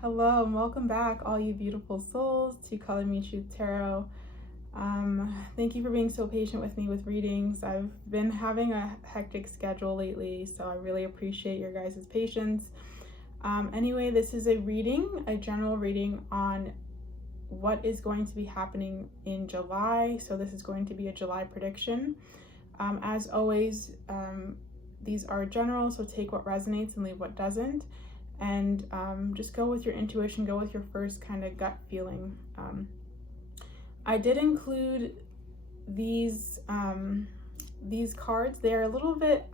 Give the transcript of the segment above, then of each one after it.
Hello and welcome back, all you beautiful souls, to Color Me Truth Tarot. Thank you for being so patient with me with readings. I've been having a hectic schedule lately, so I really appreciate your guys' patience. Anyway, this is a general reading on what is going to be happening in July. So this is going to be a July prediction. As always, these are general, so take what resonates and leave what doesn't. And just go with your intuition, go with your first kind of gut feeling. I did include these cards. They are a little bit,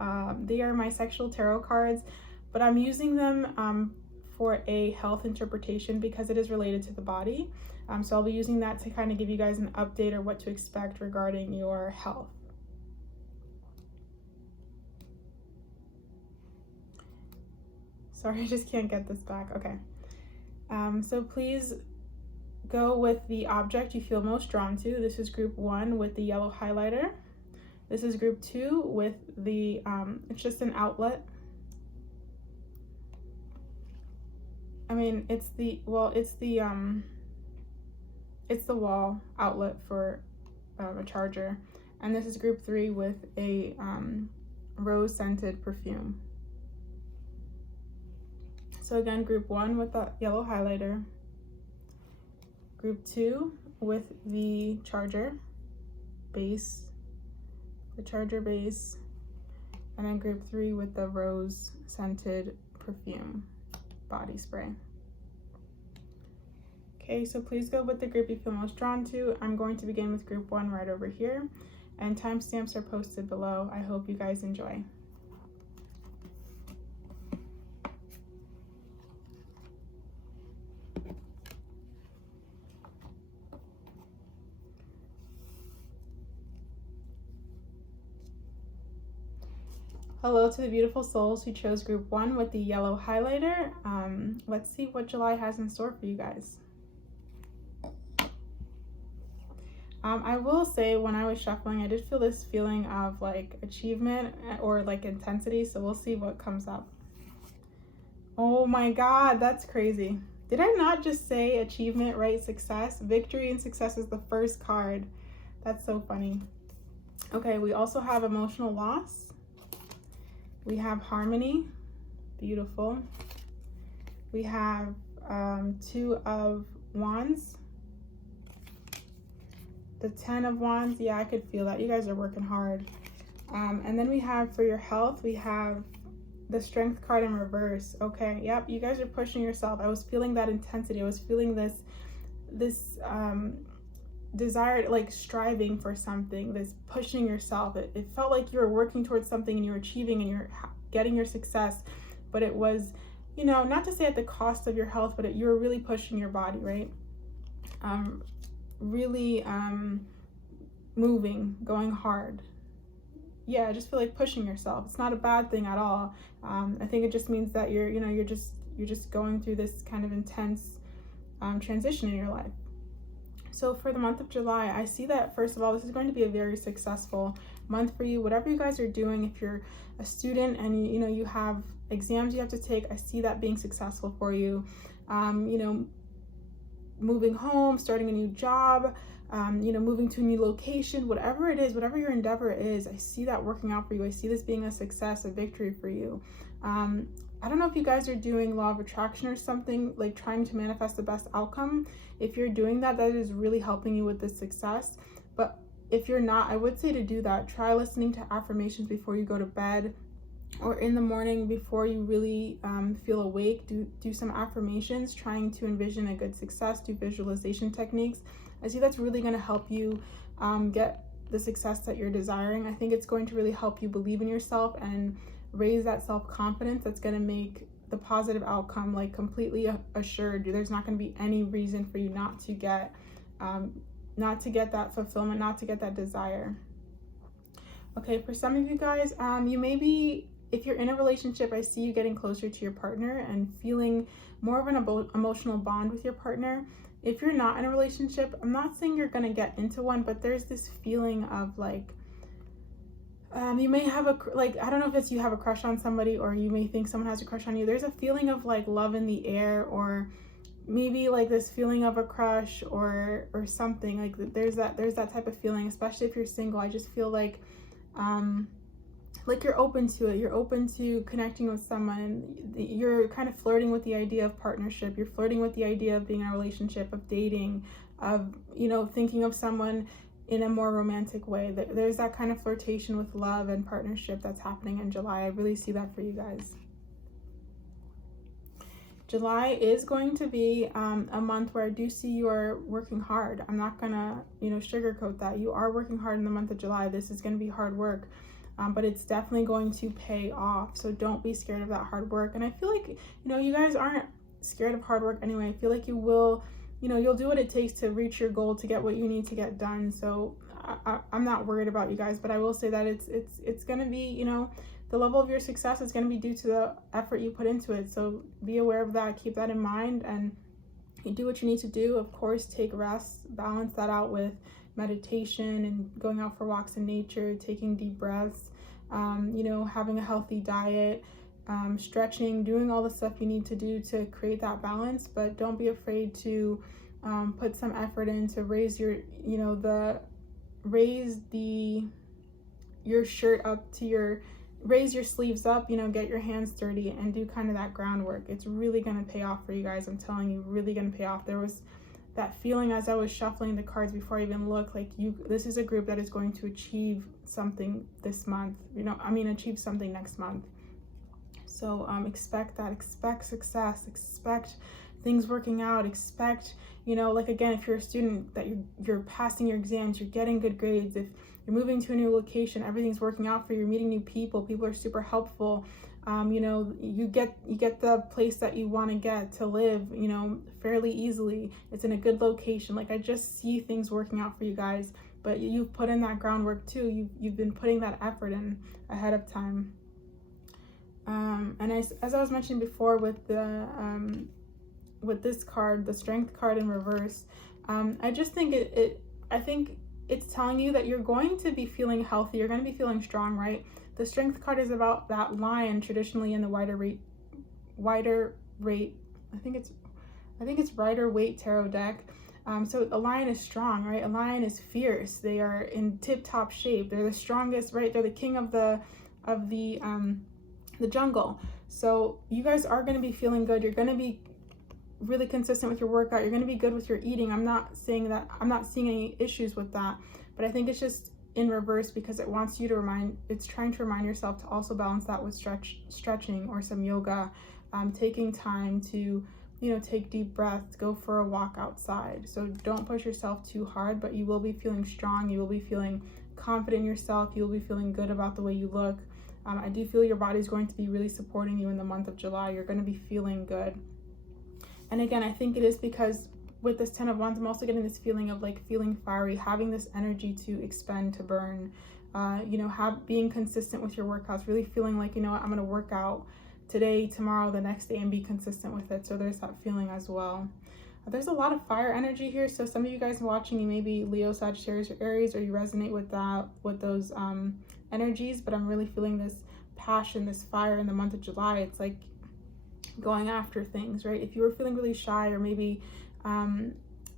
they are my sexual tarot cards, but I'm using them for a health interpretation because it is related to the body. So I'll be using that to kind of give you guys an update or what to expect regarding your health. Sorry, I just can't get this back. Okay. So please go with the object you feel most drawn to. This is group 1 with the yellow highlighter. This is group 2 with the, it's just an outlet. I mean, it's the wall outlet for a charger. And this is group 3 with a rose scented perfume. So again, group 1 with the yellow highlighter, group 2 with the charger base, and then group 3 with the rose scented perfume body spray. Okay, so please go with the group you feel most drawn to. I'm going to begin with group 1 right over here, and timestamps are posted below. I hope you guys enjoy. Hello to the beautiful souls who chose group 1 with the yellow highlighter. Let's see what July has in store for you guys. I will say, when I was shuffling, I did feel this feeling of like achievement or like intensity, so we'll see what comes up. Oh my God, that's crazy. Did I not just say achievement, right? Success, victory and success is the first card. That's so funny. Okay, we also have emotional loss. We have harmony, beautiful. We have 2 of wands. The 10 of wands, yeah, I could feel that. You guys are working hard. And then we have, for your health, we have the strength card in reverse. Okay, yep, you guys are pushing yourself. I was feeling that intensity. I was feeling this desire, like striving for something, this pushing yourself. It felt like you were working towards something and you were achieving and you're getting your success, but it was, you know, not to say at the cost of your health, but you were really pushing your body, right? Really moving, going hard. Yeah, I just feel like pushing yourself. It's not a bad thing at all. I think it just means that you're just going through this kind of intense transition in your life. So for the month of July, I see that, first of all, this is going to be a very successful month for you. Whatever you guys are doing, if you're a student and you know you have exams you have to take, I see that being successful for you. You know, moving home, starting a new job, you know, moving to a new location, whatever it is, whatever your endeavor is, I see that working out for you. I see this being a success, a victory for you. I don't know if you guys are doing law of attraction or something, like trying to manifest the best outcome. If you're doing that, that is really helping you with this success. But if you're not, I would say to do that. Try listening to affirmations before you go to bed, or in the morning before you really feel awake. Do some affirmations, trying to envision a good success. Do visualization techniques. I see that's really going to help you get the success that you're desiring. I think it's going to really help you believe in yourself and raise that self-confidence that's going to make the positive outcome like completely assured. There's not going to be any reason for you not to get that fulfillment, not to get that desire. Okay, for some of you guys, you may be, if you're in a relationship, I see you getting closer to your partner and feeling more of an emotional bond with your partner. If you're not in a relationship, I'm not saying you're going to get into one, but there's this feeling of like, you may have I don't know if it's you have a crush on somebody, or you may think someone has a crush on you. There's a feeling of like love in the air, or maybe like this feeling of a crush or something. Like there's that type of feeling, especially if you're single. I just feel like you're open to it. You're open to connecting with someone. You're kind of flirting with the idea of partnership. You're flirting with the idea of being in a relationship, of dating, of, you know, thinking of someone in a more romantic way. There's that kind of flirtation with love and partnership that's happening in July. I really see that for you guys. July is going to be a month where I do see you are working hard. I'm not gonna, you know, sugarcoat that. You are working hard in the month of July. This is going to be hard work. But it's definitely going to pay off. So don't be scared of that hard work. And I feel like, you know, you guys aren't scared of hard work anyway. I feel like you will, you know, you'll do what it takes to reach your goal, to get what you need to get done. So I'm not worried about you guys, but I will say that it's going to be, you know, the level of your success is going to be due to the effort you put into it. So be aware of that. Keep that in mind, and you do what you need to do. Of course, take rest, balance that out with meditation and going out for walks in nature, taking deep breaths, you know, having a healthy diet, stretching, doing all the stuff you need to do to create that balance. But don't be afraid to put some effort in to raise your, you know, your shirt up to raise your sleeves up, you know, get your hands dirty and do kind of that groundwork. It's really going to pay off for you guys. I'm telling you, really going to pay off. There was that feeling as I was shuffling the cards before I even looked, like this is a group that is going to achieve something this month, you know, I mean, achieve something next month. So expect that, expect success, expect things working out, expect, you know, like again, if you're a student, that you're passing your exams, you're getting good grades. If you're moving to a new location, everything's working out for you, you're meeting new people are super helpful. You know, you get the place that you want to get to live, you know, fairly easily. It's in a good location. Like I just see things working out for you guys, but you've put in that groundwork too. You've been putting that effort in ahead of time. And as I was mentioning before with the with this card, the Strength card in reverse, I just think I think it's telling you that you're going to be feeling healthy. You're going to be feeling strong, right? The Strength card is about that lion traditionally in the Rider Waite tarot deck. So a lion is strong, right? A lion is fierce. They are in tip-top shape. They're the strongest, right? They're the king of the jungle. So you guys are going to be feeling good. You're going to be really consistent with your workout. You're going to be good with your eating. I'm not seeing any issues with that, but I think it's just in reverse because it's trying to remind yourself to also balance that with stretching or some yoga, taking time to, you know, take deep breaths, go for a walk outside. So don't push yourself too hard, but you will be feeling strong. You will be feeling confident in yourself. You will be feeling good about the way you look. I do feel your body's going to be really supporting you in the month of July. You're going to be feeling good. And again, I think it is because with this 10 of Wands, I'm also getting this feeling of like feeling fiery, having this energy to expend, to burn, you know, being consistent with your workouts, really feeling like, you know what, I'm going to work out today, tomorrow, the next day, and be consistent with it. So there's that feeling as well. There's a lot of fire energy here. So some of you guys watching, you may be Leo, Sagittarius, or Aries, or you resonate with those energies, but I'm really feeling this passion, this fire in the month of July. It's like going after things, right? If you were feeling really shy, or maybe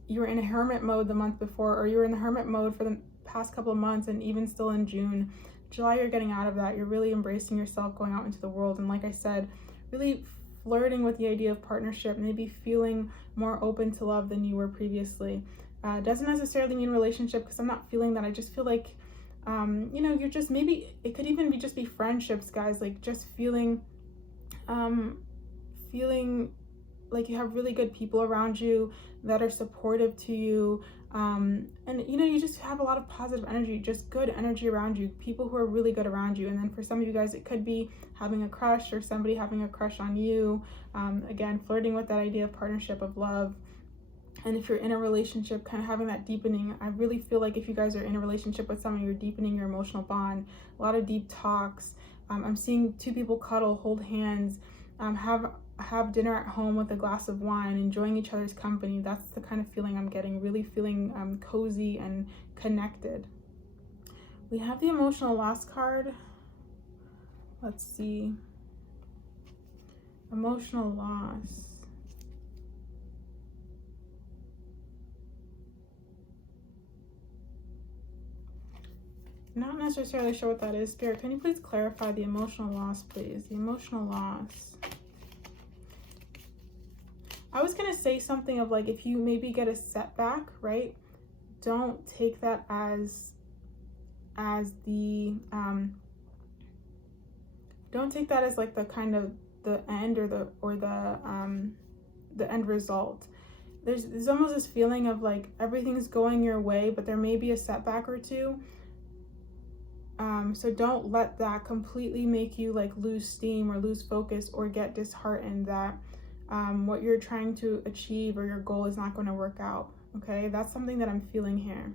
you were in a hermit mode the month before, or you were in the hermit mode for the past couple of months, and even still in June, July, you're getting out of that. You're really embracing yourself, going out into the world, and like I said, really flirting with the idea of partnership, maybe feeling more open to love than you were previously. Doesn't necessarily mean relationship, because I'm not feeling that. I just feel like you know, you're just, maybe it could even be just be friendships, guys, like just feeling like you have really good people around you that are supportive to you, and you know, you just have a lot of positive energy, just good energy around you, people who are really good around you. And then for some of you guys, it could be having a crush, or somebody having a crush on you, again, flirting with that idea of partnership, of love. And if you're in a relationship, kind of having that deepening. I really feel like if you guys are in a relationship with someone, you're deepening your emotional bond, a lot of deep talks. I'm seeing two people cuddle, hold hands, have dinner at home with a glass of wine, enjoying each other's company. That's the kind of feeling I'm getting, really feeling cozy and connected. We have the emotional loss card. Let's see. Emotional loss. Not necessarily sure what that is. Spirit, can you please clarify the emotional loss, please? The emotional loss. I was going to say something of like, if you maybe get a setback, right? Don't take that as the, don't take that as like the kind of the end or the end result. There's almost this feeling of like everything's going your way, but there may be a setback or two. So don't let that completely make you like lose steam or lose focus or get disheartened that what you're trying to achieve or your goal is not going to work out. Okay, that's something that I'm feeling here.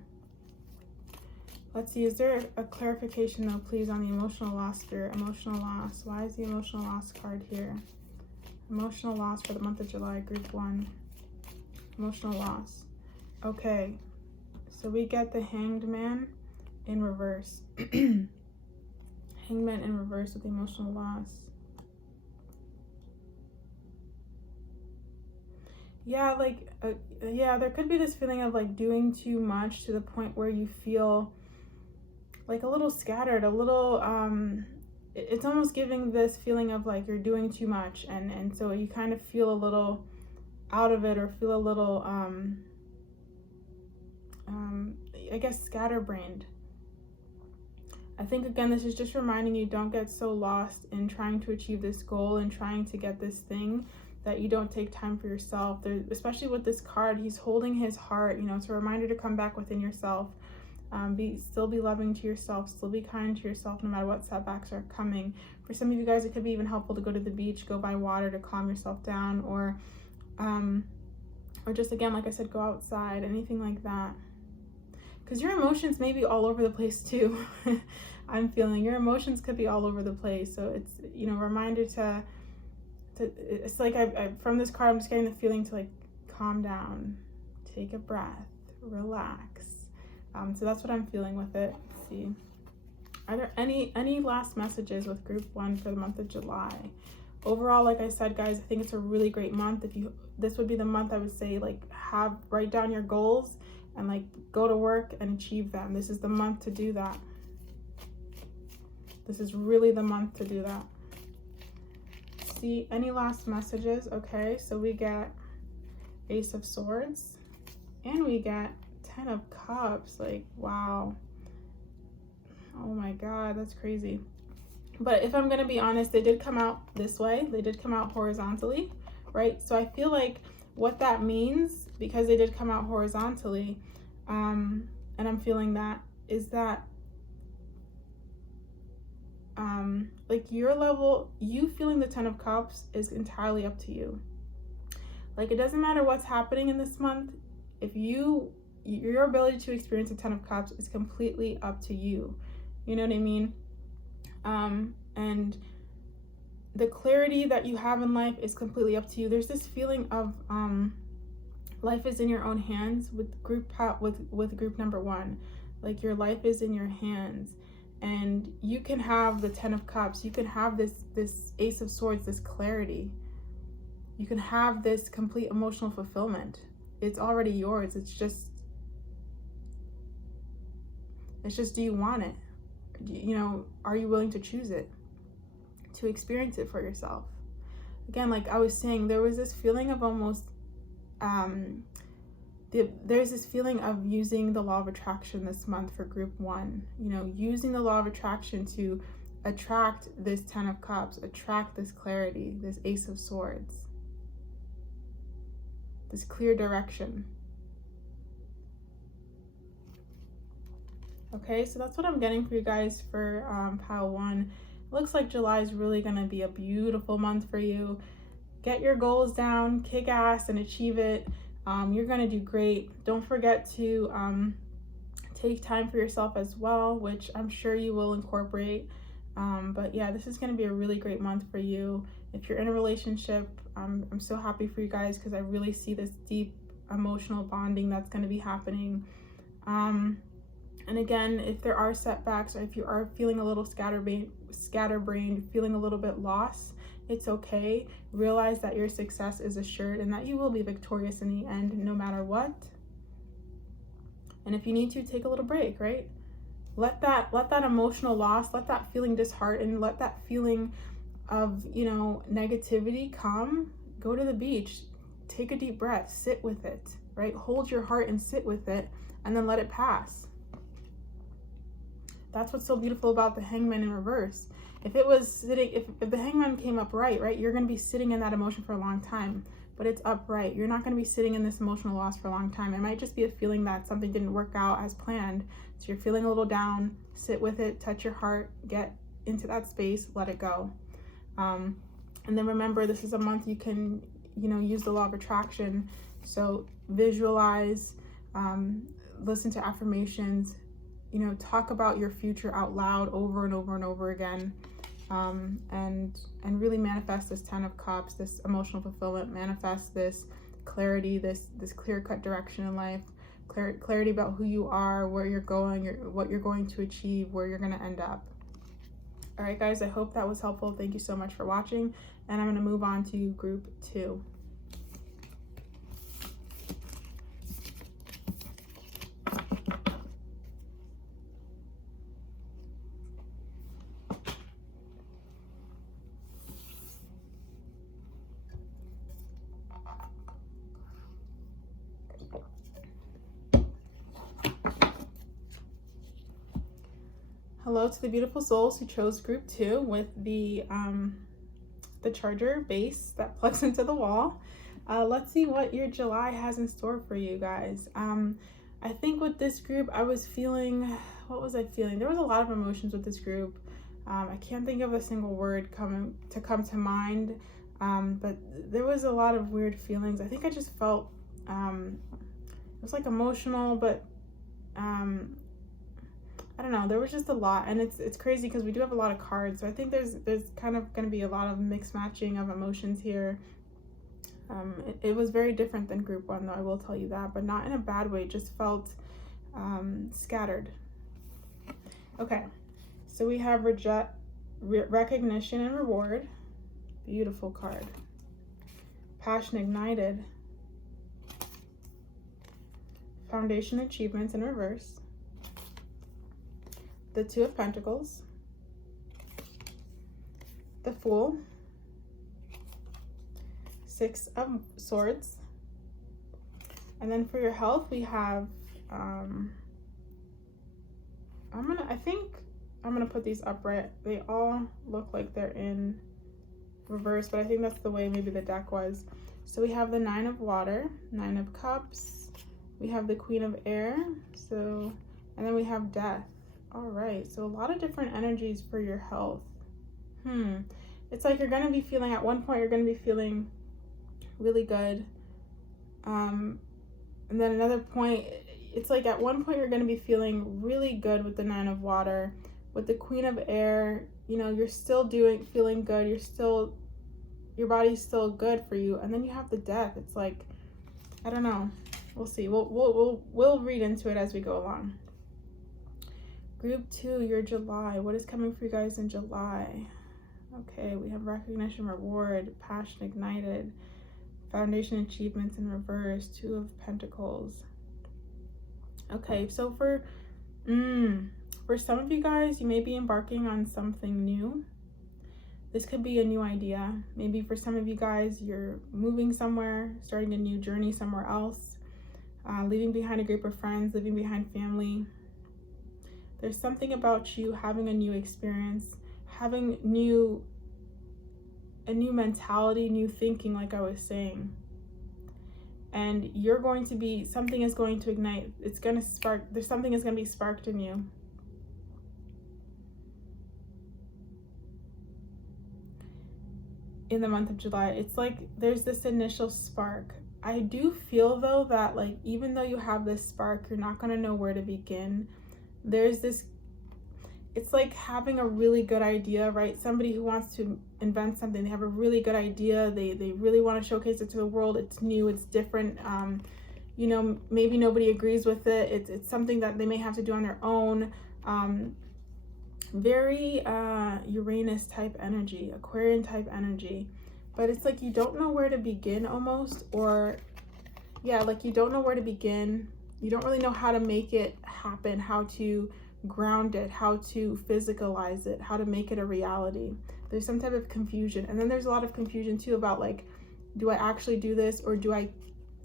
Let's see, is there a clarification though, please, on the emotional loss, Spirit? Emotional loss. Why is the emotional loss card here? Emotional loss for the month of July, group 1. Emotional loss. Okay, so we get the Hanged Man in reverse. Hangman in reverse with the emotional loss. Yeah, like, yeah, there could be this feeling of like doing too much to the point where you feel like a little scattered, a little, it's almost giving this feeling of like you're doing too much. And so you kind of feel a little out of it or feel a little, I guess, scatterbrained. I think, again, this is just reminding you, don't get so lost in trying to achieve this goal and trying to get this thing that you don't take time for yourself. Especially with this card, he's holding his heart. You know, it's a reminder to come back within yourself. Still be loving to yourself, still be kind to yourself no matter what setbacks are coming. For some of you guys, it could be even helpful to go to the beach, go by water to calm yourself down, or just, again, like I said, go outside, anything like that. Because your emotions may be all over the place too. I'm feeling your emotions could be all over the place. So it's, you know, a reminder to it's like from this card, I'm just getting the feeling to like calm down, take a breath, relax. So that's what I'm feeling with it. Let's see. Are there any last messages with group 1 for the month of July? Overall, like I said, guys, I think it's a really great month. This would be the month I would say, like, write down your goals and like go to work and achieve them. This is the month to do that. This is really the month to do that. See, any last messages? Okay, so we get Ace of Swords and we get 10 of Cups. Like, wow. Oh my God, that's crazy. But if I'm going to be honest, they did come out this way. They did come out horizontally, right? So I feel like what that means, because they did come out horizontally, and I'm feeling that, is that like your level, you feeling the 10 of Cups is entirely up to you. Like, it doesn't matter what's happening in this month. If your ability to experience the 10 of Cups is completely up to you. You know what I mean? And the clarity that you have in life is completely up to you. There's this feeling of life is in your own hands with group number 1. Like, your life is in your hands, and you can have the 10 of Cups. You can have this Ace of Swords, this clarity. You can have this complete emotional fulfillment. It's already yours. It's just, do you want it? You know, are you willing to choose it, to experience it for yourself? Again, like I was saying, there was this feeling of almost, there's this feeling of using the law of attraction this month for group 1. You know, using the law of attraction to attract this 10 of Cups, attract this clarity, this Ace of Swords, this clear direction. Okay, so that's what I'm getting for you guys for pile 1. Looks like July is really going to be a beautiful month for you. Get your goals down, kick ass, and achieve it. You're going to do great. Don't forget to take time for yourself as well, which I'm sure you will incorporate. But yeah, this is going to be a really great month for you. If you're in a relationship, I'm so happy for you guys, because I really see this deep emotional bonding that's going to be happening. And again, if there are setbacks, or if you are feeling a little scatterbrained, feeling a little bit lost, it's okay. Realize that your success is assured and that you will be victorious in the end, no matter what. And if you need to, take a little break, right? let that emotional loss, let that feeling disheartened, let that feeling of, you know, negativity come. Go to the beach, take a deep breath, sit with it, right? Hold your heart and sit with it, and then let it pass. That's what's so beautiful about the Hangman in reverse. If it was sitting, if the Hangman came upright, right, you're going to be sitting in that emotion for a long time. But it's upright. You're not going to be sitting in this emotional loss for a long time. It might just be a feeling that something didn't work out as planned. So you're feeling a little down. Sit with it. Touch your heart. Get into that space. Let it go. And then remember, this is a month you can, you know, use the law of attraction. So visualize, listen to affirmations, you know, talk about your future out loud over and over and over again, and really manifest this 10 of Cups, this emotional fulfillment, manifest this clarity, this clear-cut direction in life, clarity about who you are, where you're going, what you're going to achieve, where you're going to end up. All right, guys, I hope that was helpful. Thank you so much for watching, and I'm going to move on to group 2. Hello to the beautiful souls who chose group 2 with the charger base that plugs into the wall. Let's see what your July has in store for you guys. I think with this group, I was feeling, what was I feeling? There was a lot of emotions with this group. I can't think of a single word come to mind, but there was a lot of weird feelings. I think I just felt, it was like emotional, but I don't know, there was just a lot, and it's crazy because we do have a lot of cards, so I think there's kind of going to be a lot of mixed matching of emotions here. It was very different than group 1, though, I will tell you that, but not in a bad way. It just felt scattered. Okay, so we have recognition and reward. Beautiful card. Passion ignited. Foundation achievements in reverse. The 2 of Pentacles, the Fool, 6 of Swords, and then for your health we have, I think I'm gonna put these upright. They all look like they're in reverse, but I think that's the way maybe the deck was. So we have the 9 of Water, 9 of Cups, we have the Queen of Air, so, and then we have Death. All right, so a lot of different energies for your health. It's like you're going to be feeling, at one point you're going to be feeling really good. And then another point, it's like at one point you're going to be feeling really good with the 9 of Water. With the Queen of Air, you know, you're still feeling good. Your body's still good for you. And then you have the Death. It's like, I don't know. We'll see. We'll read into it as we go along. Group 2, your July. What is coming for you guys in July? Okay, we have recognition, reward, passion ignited, foundation achievements in reverse, 2 of Pentacles. Okay, so for some of you guys, you may be embarking on something new. This could be a new idea. Maybe for some of you guys, you're moving somewhere, starting a new journey somewhere else, leaving behind a group of friends, leaving behind family. There's something about you having a new experience, having a new mentality, new thinking, like I was saying. And you're going to be, something is going to ignite. It's going to spark, something is going to be sparked in you. In the month of July, it's like there's this initial spark. I do feel though that like, even though you have this spark, you're not going to know where to begin. There's this, it's like having a really good idea, right? Somebody who wants to invent something, they have a really good idea, they really want to showcase it to the world. It's new, it's different, you know, maybe nobody agrees with it. It's something that they may have to do on their own. Very Uranus type energy, Aquarian type energy, but it's like you don't know where to begin almost, or yeah, like you don't know where to begin. You don't really know how to make it happen, how to ground it, how to physicalize it, how to make it a reality. There's some type of confusion. And then there's a lot of confusion too about like, do I actually do this, or do I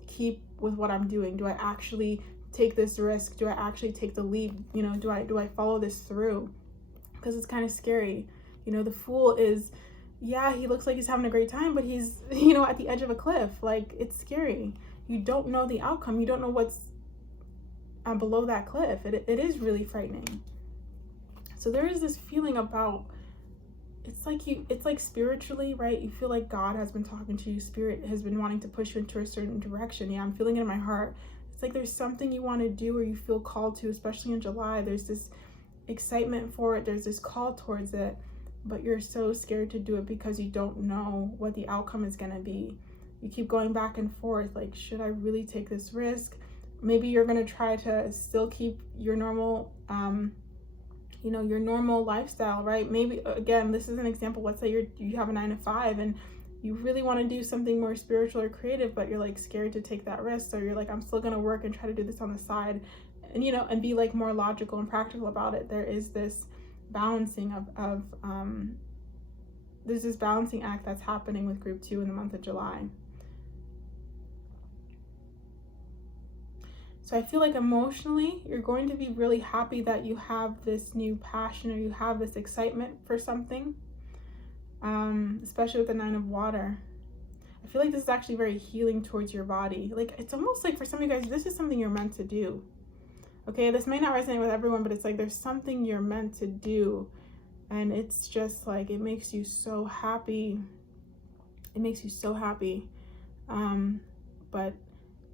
keep with what I'm doing? Do I actually take this risk? Do I actually take the leap? You know, do I follow this through? Because it's kind of scary. You know, the fool is, yeah, he looks like he's having a great time, but he's, you know, at the edge of a cliff. Like, it's scary. You don't know the outcome. You don't know what's below that cliff. It is really frightening. So there is this feeling about, it's like spiritually, right? You feel like God has been talking to you. Spirit has been wanting to push you into a certain direction. Yeah, I'm feeling it in my heart. It's like there's something you want to do, or you feel called to, especially in July. There's this excitement for it. There's this call towards it, but you're so scared to do it because you don't know what the outcome is going to be. You keep going back and forth. Like, should I really take this risk? Maybe you're going to try to still keep your normal, you know, your normal lifestyle, right? Maybe, again, this is an example. Let's say you have a 9 to 5 and you really want to do something more spiritual or creative, but you're like scared to take that risk. So you're like, I'm still going to work and try to do this on the side, and, you know, and be like more logical and practical about it. There is this balancing of there's this balancing act that's happening with group 2 in the month of July. So I feel like emotionally, you're going to be really happy that you have this new passion, or you have this excitement for something, especially with the 9 of water. I feel like this is actually very healing towards your body. Like, it's almost like for some of you guys, this is something you're meant to do. Okay, this may not resonate with everyone, but it's like there's something you're meant to do. And it's just like, it makes you so happy. It makes you so happy. But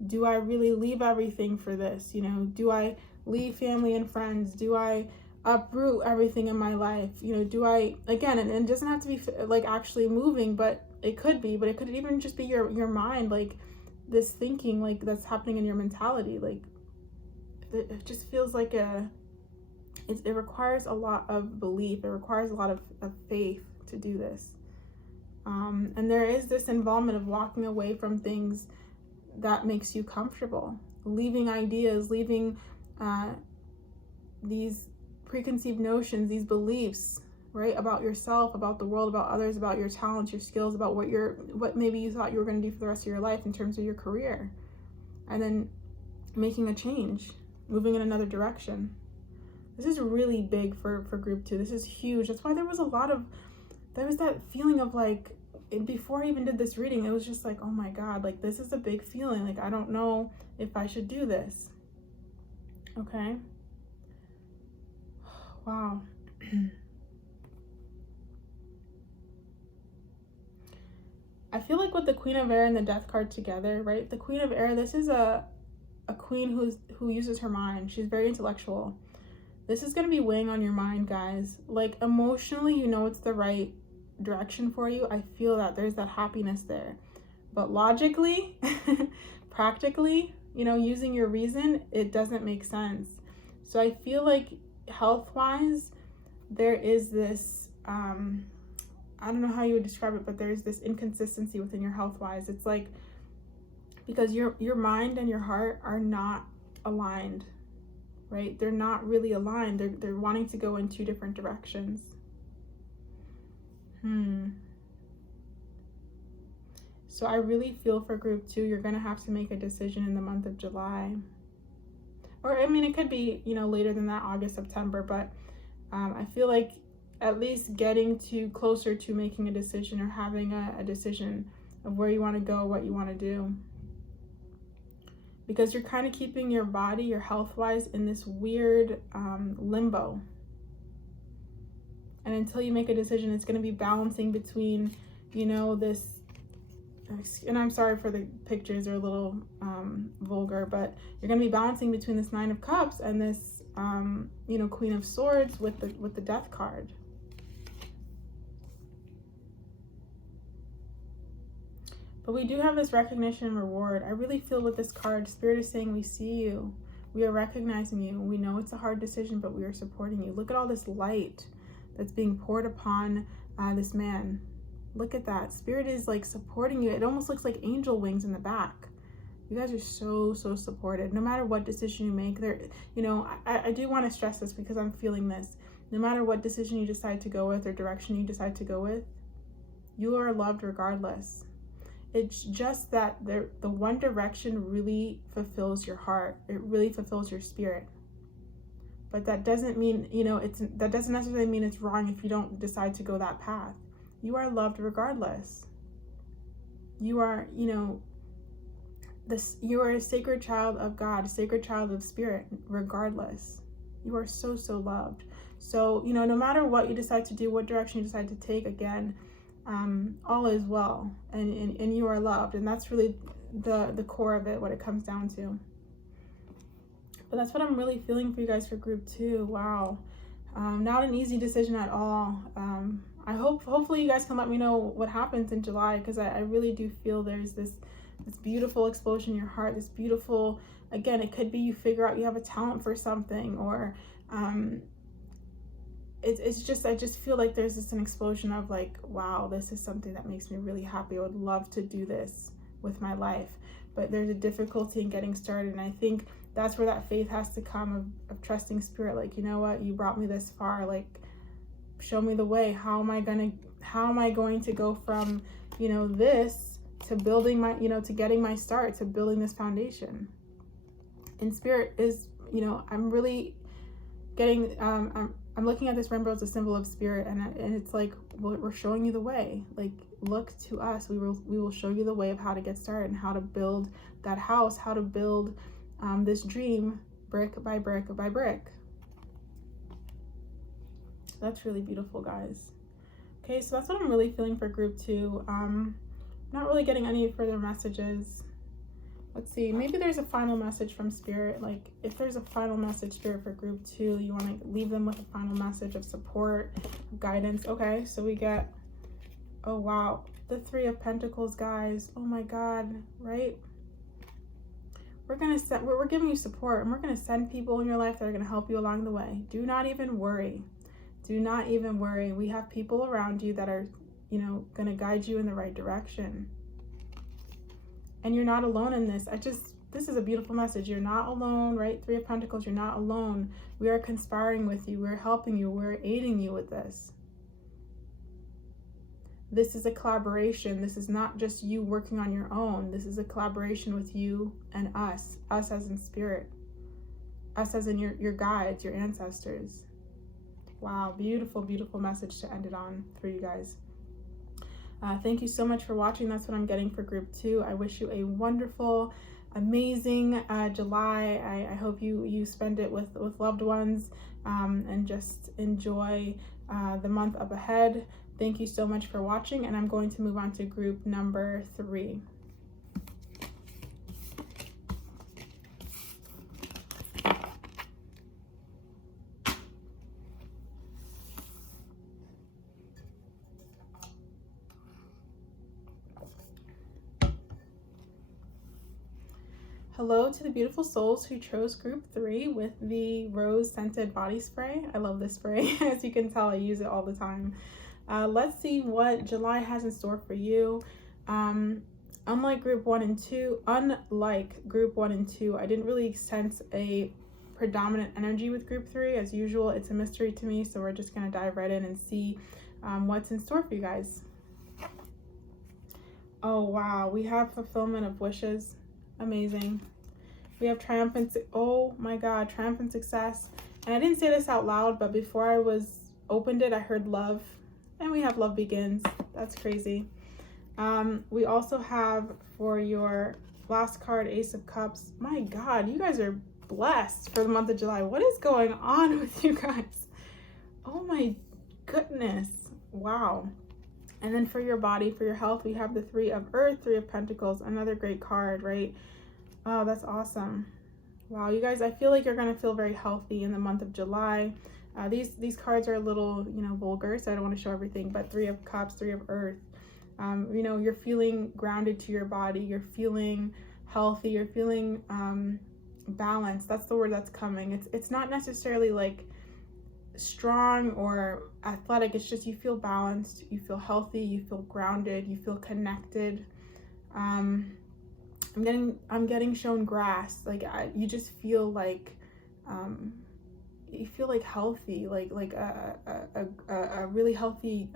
do I really leave everything for this? You know, do I leave family and friends? Do I uproot everything in my life? You know, do I, again, and it doesn't have to be like actually moving, but it could be, but it could even just be your mind, like this thinking, like that's happening in your mentality. Like, it just feels like it requires a lot of belief. It requires a lot of faith to do this. And there is this involvement of walking away from things that makes you comfortable, leaving ideas, leaving these preconceived notions, these beliefs, right, about yourself, about the world, about others, about your talents, your skills, about what maybe you thought you were going to do for the rest of your life in terms of your career, and then making a change, moving in another direction. This is really big for group 2. This is huge. That's why there was that feeling of like, before I even did this reading, it was just like, oh my God, like this is a big feeling. Like, I don't know if I should do this. Okay. Wow. I feel like with the Queen of Air and the Death card together, right? The Queen of Air, this is a queen who uses her mind. She's very intellectual. This is going to be weighing on your mind, guys. Like, emotionally, you know it's the right direction for you. I feel that there's that happiness there. But logically, practically, you know, using your reason, it doesn't make sense. So I feel like health-wise, there is this, I don't know how you would describe it, but there's this inconsistency within your health-wise. It's like, because your mind and your heart are not aligned, right? They're not really aligned. They're wanting to go in two different directions. So I really feel for group 2, you're going to have to make a decision in the month of July. Or, I mean, it could be, you know, later than that, August, September, but I feel like at least getting to closer to making a decision, or having a decision of where you want to go, what you want to do. Because you're kind of keeping your body, your health-wise, in this weird limbo. And until you make a decision, it's going to be balancing between, you know, this, and I'm sorry for the pictures, they're a little vulgar, but you're going to be balancing between this 9 of Cups and this, you know, Queen of Swords with the Death card. But we do have this recognition and reward. I really feel with this card, Spirit is saying, we see you. We are recognizing you. We know it's a hard decision, but we are supporting you. Look at all this light that's being poured upon this man. Look at that. Spirit is like supporting you. It almost looks like angel wings in the back. You guys are so, so supported. No matter what decision you make, there, you know, I do want to stress this because I'm feeling this. No matter what decision you decide to go with or direction you decide to go with, you are loved regardless. It's just that the one direction really fulfills your heart. It really fulfills your spirit. But that doesn't mean, you know, that doesn't necessarily mean it's wrong if you don't decide to go that path. You are loved regardless. You are, you know, you are a sacred child of God, a sacred child of spirit, regardless. You are so, so loved. So, you know, no matter what you decide to do, what direction you decide to take, again, all is well, and you are loved. And that's really the core of it, what it comes down to. But that's what I'm really feeling for you guys for group 2. Wow. Not an easy decision at all. Hopefully you guys can let me know what happens in July, because I really do feel there's this beautiful explosion in your heart, this beautiful, again, it could be you figure out you have a talent for something, or it's just, I just feel like there's an explosion of like, wow, this is something that makes me really happy. I would love to do this with my life, but there's a difficulty in getting started. And I think that's where that faith has to come of trusting spirit. Like, you know what, you brought me this far, like, show me the way. How am I going to go from, you know, this to building my, you know, to getting my start, to building this foundation. And spirit is, you know, I'm really getting, I'm looking at this rainbow as a symbol of spirit, and it's like, well, we're showing you the way. Like, look to us. We will show you the way of how to get started and how to build that house, how to build this dream brick by brick by brick. That's really beautiful, guys. Okay, so that's what I'm really feeling for group 2. Not really getting any further messages. Let's see, maybe there's a final message from spirit. Like, if there's a final message, spirit, for group 2, you want to leave them with a final message of support, guidance. Okay, so we get, oh wow, the 3 of Pentacles, guys. Oh my God, right? We're giving you support, and we're going to send people in your life that are going to help you along the way. Do not even worry. Do not even worry. We have people around you that are, you know, going to guide you in the right direction. And you're not alone in this. This is a beautiful message. You're not alone, right? 3 of Pentacles, you're not alone. We are conspiring with you. We're helping you. We're aiding you with this. This is a collaboration. This is not just you working on your own. This is a collaboration with you and us as in spirit, us as in your guides, your ancestors. Wow, beautiful, beautiful message to end it on for you guys. Thank you so much for watching. That's what I'm getting for group 2. I wish you a wonderful, amazing July. I hope you spend it with loved ones, and just enjoy the month up ahead. Thank you so much for watching, and I'm going to move on to group number 3. Hello to the beautiful souls who chose group 3 with the rose scented body spray. I love this spray. As you can tell, I use it all the time. Let's see what July has in store for you. Unlike group 1 and 2, I didn't really sense a predominant energy with group 3. As usual, it's a mystery to me, so we're just going to dive right in and see what's in store for you guys. Oh wow, we have fulfillment of wishes. Amazing. We have triumphant, oh my God, triumphant success. And I didn't say this out loud, but before I opened it, I heard love. And we have love begins. That's crazy. We also have, for your last card, Ace of Cups. My God, you guys are blessed for the month of July. What is going on with you guys? Oh my goodness. Wow. And then for your body, for your health, we have the 3 of Earth, 3 of Pentacles, another great card, right? Oh, that's awesome. Wow, you guys, I feel like you're going to feel very healthy in the month of July. These cards are a little, you know, vulgar, so I don't want to show everything, but 3 of Cups, 3 of Earth. You know, you're feeling grounded to your body. You're feeling healthy. You're feeling balanced. That's the word that's coming. It's not necessarily like strong or athletic. It's just you feel balanced. You feel healthy. You feel grounded. You feel connected. I'm getting shown grass. Like you just feel like you feel like healthy, like a really healthy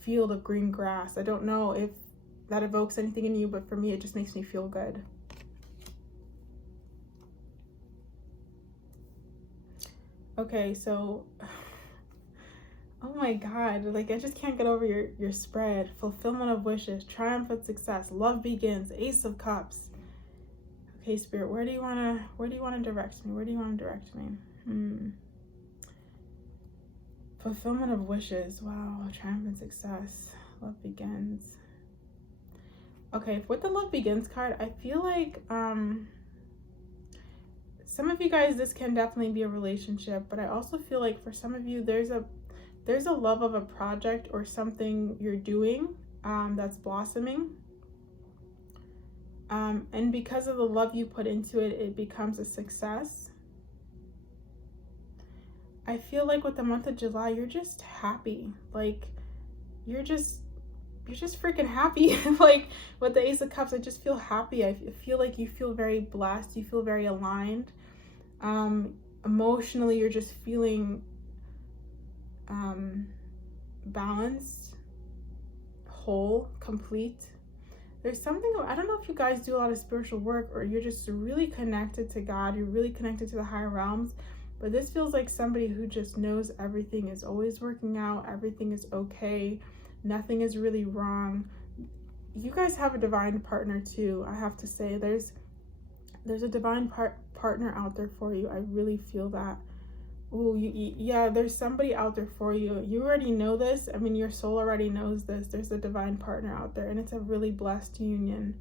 field of green grass. I don't know if that evokes anything in you, but for me it just makes me feel good. Okay, so oh my God, like I just can't get over your spread. Fulfillment of wishes, triumphant success, love begins, Ace of Cups. Okay, Spirit, where do you wanna direct me? Where do you wanna direct me? Fulfillment of wishes. Wow, triumphant success, love begins. Okay, with the love begins card, I feel like some of you guys, this can definitely be a relationship, but I also feel like for some of you, there's a love of a project or something you're doing that's blossoming. And because of the love you put into it, it becomes a success. I feel like with the month of July, you're just happy. Like, you're just freaking happy. Like, with the Ace of Cups, I just feel happy. I feel like you feel very blessed. You feel very aligned. Emotionally, you're just feeling balanced, whole, complete. There's something, I don't know if you guys do a lot of spiritual work or you're just really connected to God, you're really connected to the higher realms, but this feels like somebody who just knows everything is always working out, everything is okay, nothing is really wrong. You guys have a divine partner too, I have to say. There's a divine partner out there for you. I really feel that. Ooh, yeah, there's somebody out there for you. You already know this. I mean, your soul already knows this. There's a divine partner out there, and it's a really blessed union.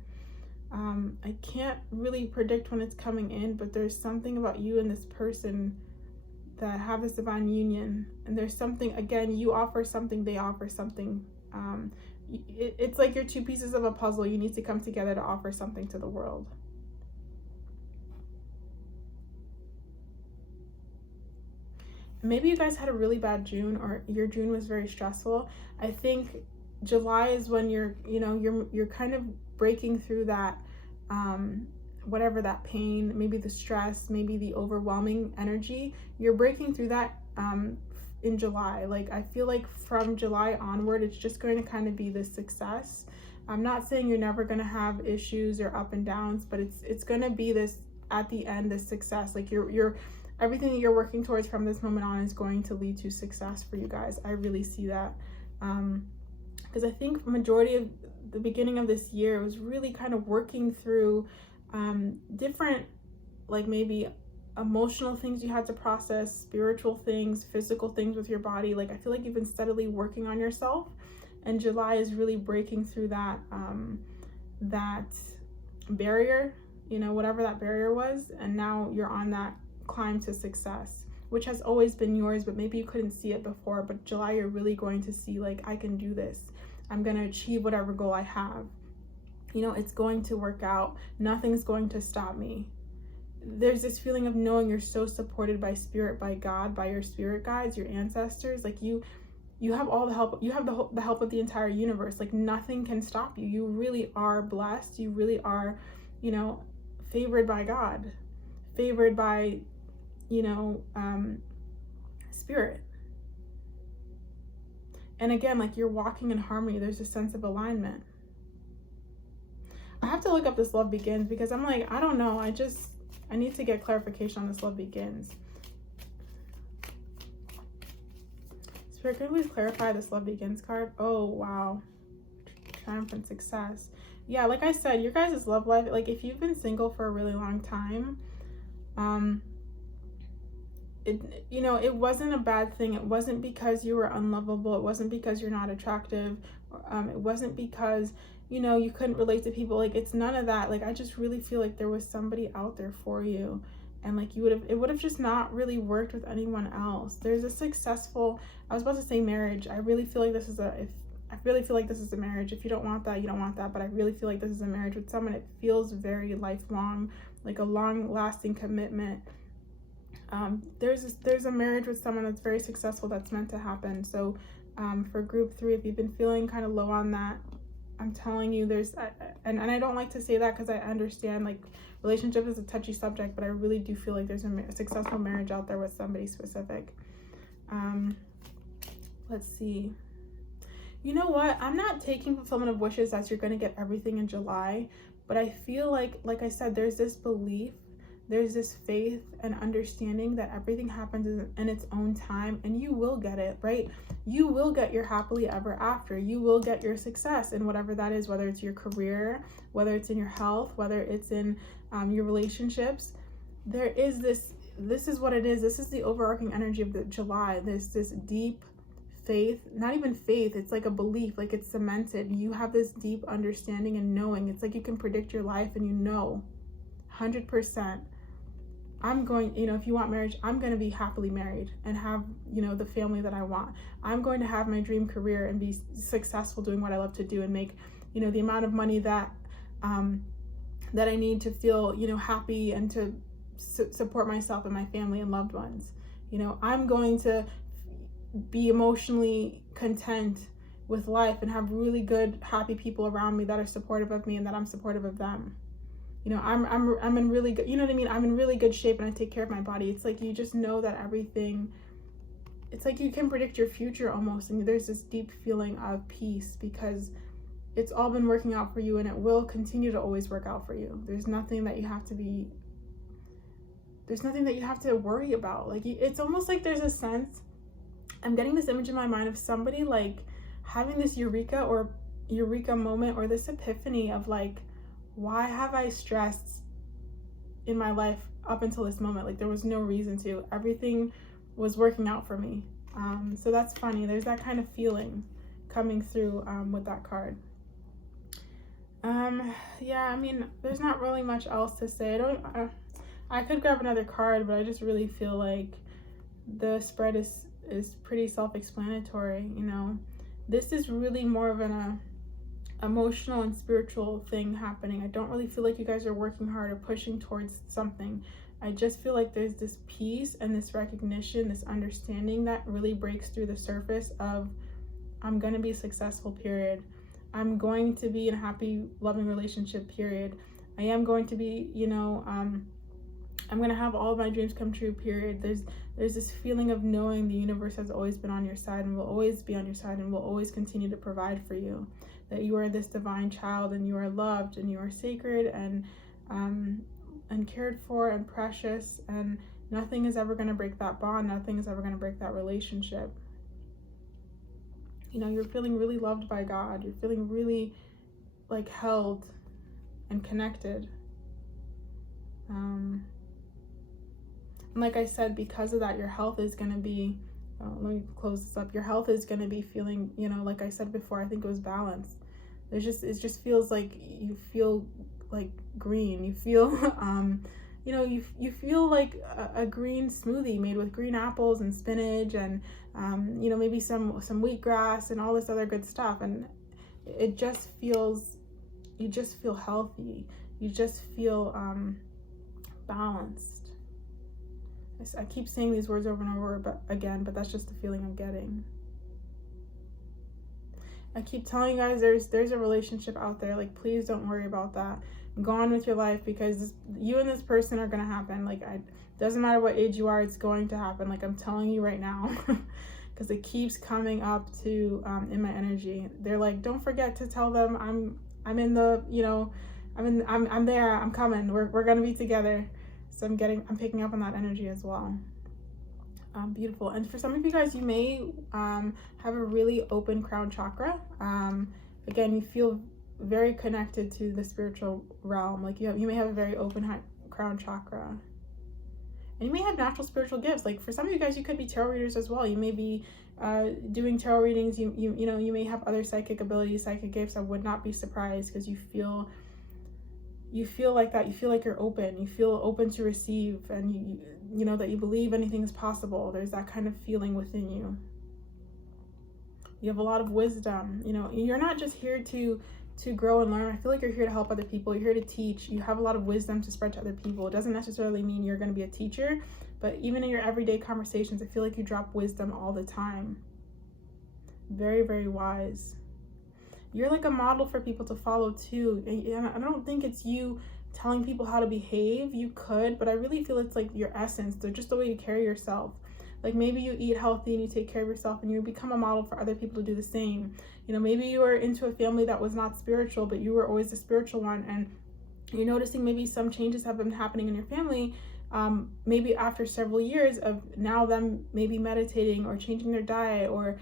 I can't really predict when it's coming in, but there's something about you and this person that have this divine union. And there's something, again, you offer something, they offer something. It's like you're two pieces of a puzzle. You need to come together to offer something to the world. Maybe you guys had a really bad June, or your June was very stressful. I think July is when you're kind of breaking through that, whatever that pain, maybe the stress, maybe the overwhelming energy. You're breaking through that in July. Like, I feel like from July onward, it's just going to kind of be this success. I'm not saying you're never going to have issues or up and downs, but it's going to be this, at the end, this success. Like, you're everything that you're working towards from this moment on is going to lead to success for you guys. I really see that. Because I think majority of the beginning of this year was really kind of working through different, like maybe emotional things you had to process, spiritual things, physical things with your body. Like, I feel like you've been steadily working on yourself, and July is really breaking through that, that barrier, whatever that barrier was. And now you're on that climb to success, which has always been yours, but maybe you couldn't see it before. But July, you're really going to see, like, I can do this. I'm going to achieve whatever goal I have. It's going to work out. Nothing's going to stop me. There's this feeling of knowing you're so supported by spirit, by God, by your spirit guides, your ancestors. Like, you have all the help. You have the help of the entire universe. Like, nothing can stop you. You really are blessed. You really are, favored by God, favored by, spirit. And again, like, you're walking in harmony. There's a sense of alignment. I have to look up this love begins, because I'm like, I don't know. I need to get clarification on this love begins. Spirit, can you please clarify this love begins card? Oh, wow. Triumphant success. Yeah, like I said, your guys' love life, like, if you've been single for a really long time, it wasn't a bad thing. It wasn't because you were unlovable. It wasn't because you're not attractive. It wasn't because, you couldn't relate to people. Like, it's none of that. Like, I just really feel like there was somebody out there for you. And like, it would have just not really worked with anyone else. There's a successful, I was about to say marriage. I really feel like this is a marriage. If you don't want that, you don't want that. But I really feel like this is a marriage with someone. It feels very lifelong, like a long lasting commitment. There's a marriage with someone that's very successful that's meant to happen. So for group 3, if you've been feeling kind of low on that, I'm telling you, and I don't like to say that because I understand like relationship is a touchy subject, but I really do feel like there's a successful marriage out there with somebody specific. Let's see. You know what? I'm not taking fulfillment of wishes as you're going to get everything in July, but I feel like I said, there's this belief, there's this faith and understanding that everything happens in its own time, and you will get it, right? You will get your happily ever after. You will get your success in whatever that is, whether it's your career, whether it's in your health, whether it's in your relationships. There is this is what it is. This is the overarching energy of the July. This deep faith, not even faith, it's like a belief, like it's cemented. You have this deep understanding and knowing. It's like you can predict your life and you know 100%, I'm going, if you want marriage, I'm going to be happily married and have, the family that I want. I'm going to have my dream career and be successful doing what I love to do and make, the amount of money that that I need to feel, happy and to support myself and my family and loved ones. I'm going to be emotionally content with life and have really good, happy people around me that are supportive of me and that I'm supportive of them. I'm in really good, I'm in really good shape and I take care of my body. It's like you just know that everything, it's like you can predict your future almost, and there's this deep feeling of peace because it's all been working out for you and it will continue to always work out for you. There's nothing that you have to worry about. Like it's almost like there's a sense, I'm getting this image in my mind of somebody like having this eureka moment or this epiphany of like, why have I stressed in my life up until this moment? Like there was no reason to. Everything was working out for me. So that's funny. There's that kind of feeling coming through with that card. Yeah, there's not really much else to say. I could grab another card, but I just really feel like the spread is pretty self-explanatory. This is really more of an emotional and spiritual thing happening. I don't really feel like you guys are working hard or pushing towards something. I just feel like there's this peace and this recognition, this understanding that really breaks through the surface of, I'm going to be successful, period. I'm going to be in a happy, loving relationship, period. I am going to be, I'm going to have all of my dreams come true, period. There's this feeling of knowing the universe has always been on your side and will always be on your side and will always continue to provide for you. That you are this divine child and you are loved and you are sacred and cared for and precious, and nothing is ever going to break that bond. Nothing is ever going to break that relationship. You're feeling really loved by God. You're feeling really like held and connected. And like I said, because of that, your health is going to be, let me close this up. Your health is going to be feeling, like I said before, I think it was balanced. It just feels like you feel like green. You feel, you feel like a green smoothie made with green apples and spinach and, maybe some wheatgrass and all this other good stuff. And it just feels, you just feel healthy. You just feel balanced. I keep saying these words over and over, but that's just the feeling I'm getting. I keep telling you guys there's a relationship out there. Like, please don't worry about that. Go on with your life because you and this person are going to happen. Like, doesn't matter what age you are, it's going to happen. Like, I'm telling you right now because it keeps coming up to in my energy. They're like, don't forget to tell them I'm in the, I'm there, I'm coming. We're going to be together. So I'm picking up on that energy as well. Beautiful. And for some of you guys, you may have a really open crown chakra. Again, you feel very connected to the spiritual realm. Like you may have a very open crown chakra. And you may have natural spiritual gifts. Like for some of you guys, you could be tarot readers as well. You may be doing tarot readings. You may have other psychic abilities, psychic gifts. I would not be surprised because you feel like that. You feel like you're open. You feel open to receive, and you know that you believe anything is possible. There's that kind of feeling within you. You have a lot of wisdom. You're not just here to grow and learn. I feel like you're here to help other people. You're here to teach. You have a lot of wisdom to spread to other people. It doesn't necessarily mean you're going to be a teacher, but even in your everyday conversations, I feel like you drop wisdom all the time. Very, very wise. you're like a model for people to follow too. And I don't think it's you telling people how to behave. You could, but I really feel it's like your essence. They're just the way you carry yourself. Like maybe you eat healthy and you take care of yourself and you become a model for other people to do the same. You know, maybe you were into a family that was not spiritual, but you were always the spiritual one, and you're noticing maybe some changes have been happening in your family, maybe after several years of now them maybe meditating or changing their diet, or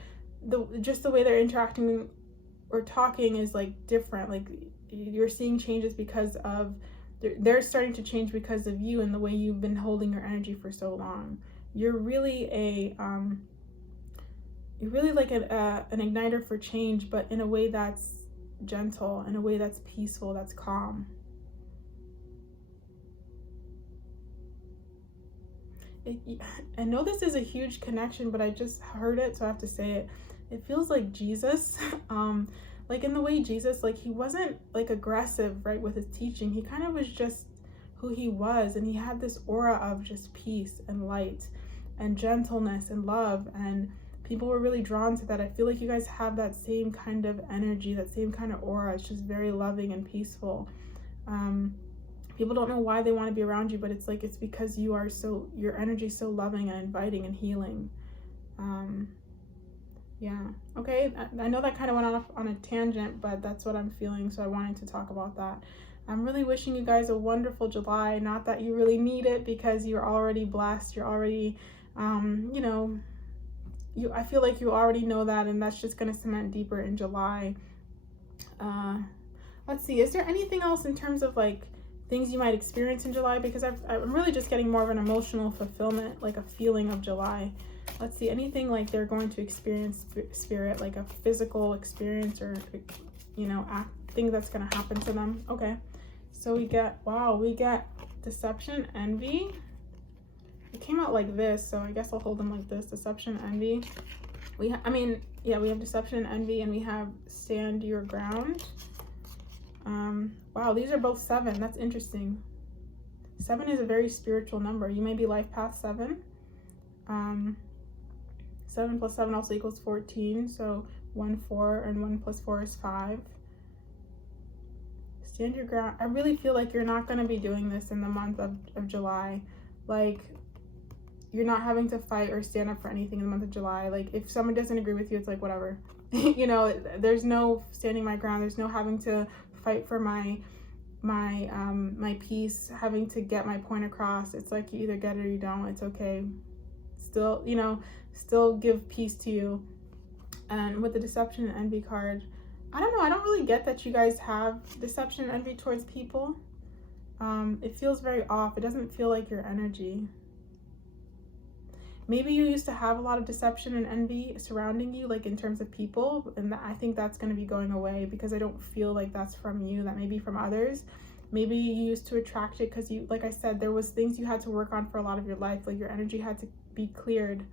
just the way they're interacting or talking is like different. Like you're seeing changes because of, they're starting to change because of you and the way you've been holding your energy for so long. You're really like an igniter for change, but in a way that's gentle, in a way that's peaceful, that's calm. I know this is a huge connection, but I just heard it, so I have to say it. It feels like Jesus, like in the way Jesus, like he wasn't like aggressive, right, with his teaching. He kind of was just who he was, and he had this aura of just peace and light and gentleness and love, and people were really drawn to that. I feel like you guys have that same kind of energy, that same kind of aura. It's just very loving and peaceful. People don't know why they want to be around you, but it's like, it's because you are so, your energy is so loving and inviting and healing. Yeah. Okay. I know that kind of went off on a tangent, but that's what I'm feeling. So I wanted to talk about that. I'm really wishing you guys a wonderful July. Not that you really need it, because you're already blessed. You're already, you know, I feel like you already know that, and that's just going to cement deeper in July. Let's see. Is there anything else in terms of like things you might experience in July? Because I'm really just getting more of an emotional fulfillment, like a feeling of July. Let's see, anything like they're going to experience spirit, like a physical experience, or, you know, thing that's going to happen to them. Okay, so we get, wow, we get deception, envy. It came out like this, so I guess I'll hold them like this. Deception, envy. We have deception and envy, and we have stand your ground. Wow, these are both 7. That's interesting. 7 is a very spiritual number. You may be life path 7. 7 plus 7 also equals 14. So 1, 4, and 1 plus 4 is 5. Stand your ground. I really feel like you're not going to be doing this in the month of July. Like, you're not having to fight or stand up for anything in the month of July. Like, if someone doesn't agree with you, it's like, whatever. You know, there's no standing my ground. There's no having to fight for my peace, having to get my point across. It's like you either get it or you don't. It's okay. Still, you know, still give peace to you. And with the deception and envy card, I don't know, I don't really get that you guys have deception and envy towards people. It feels very off. It doesn't feel like your energy. Maybe you used to have a lot of deception and envy surrounding you, like in terms of people, and I think that's going to be going away, because I don't feel like that's from you. That may be from others. Maybe you used to attract it because you, like I said, there was things you had to work on for a lot of your life. Like your energy had to be cleared.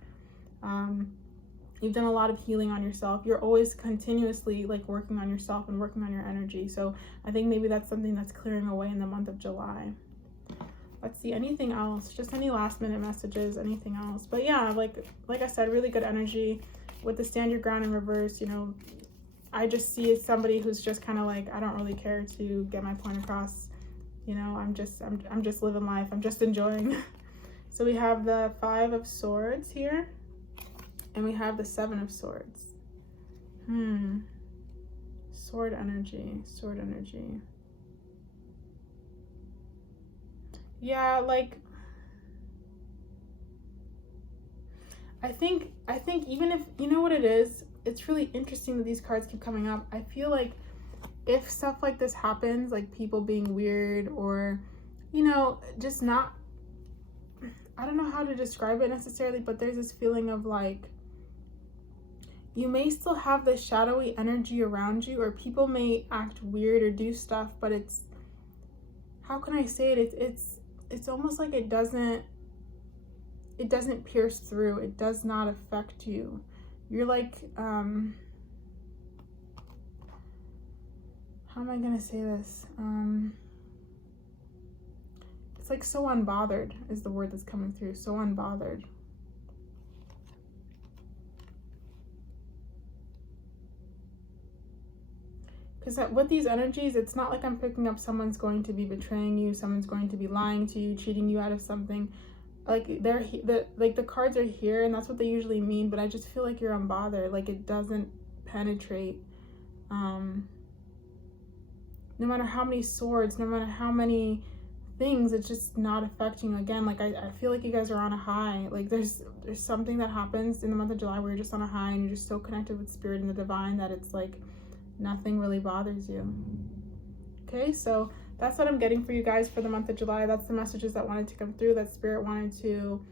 You've done a lot of healing on yourself. You're always continuously like working on yourself and working on your energy. So I think maybe that's something that's clearing away in the month of July. Let's see, anything else? Just any last minute messages, anything else? But yeah, like I said, really good energy with the stand your ground in reverse. You know, I just see somebody who's just kind of like, I don't really care to get my point across. You know, I'm just living life. I'm just enjoying. So we have the 5 of Swords here, and we have the 7 of Swords. Sword energy, sword energy. Yeah, like I think even if, you know what it is, it's really interesting that these cards keep coming up. I feel like if stuff like this happens, like people being weird, or, you know, just not, I don't know how to describe it necessarily, but there's this feeling of like, you may still have this shadowy energy around you, or people may act weird or do stuff, but it's, how can I say it? It's almost like it doesn't pierce through. It does not affect you. You're like, how am I gonna say this? It's like so unbothered is the word that's coming through. So unbothered. because with these energies, it's not like I'm picking up someone's going to be betraying you, someone's going to be lying to you, cheating you out of something. Like the cards are here, and that's what they usually mean, but I just feel like you're unbothered. Like it doesn't penetrate. No matter how many swords, no matter how many things, it's just not affecting you. Again, like I feel like you guys are on a high. Like there's something that happens in the month of July where you're just on a high and you're just so connected with spirit and the divine that it's like nothing really bothers you. Okay, so that's what I'm getting for you guys for the month of July. That's the messages that wanted to come through, that spirit wanted to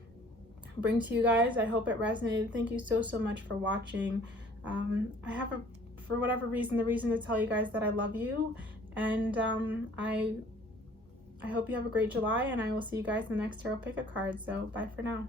bring to you guys. I hope it resonated. Thank you so much for watching. I have for whatever reason, the reason to tell you guys that I love you, and I hope you have a great July, and I will see you guys in the next tarot pick a card. So bye for now.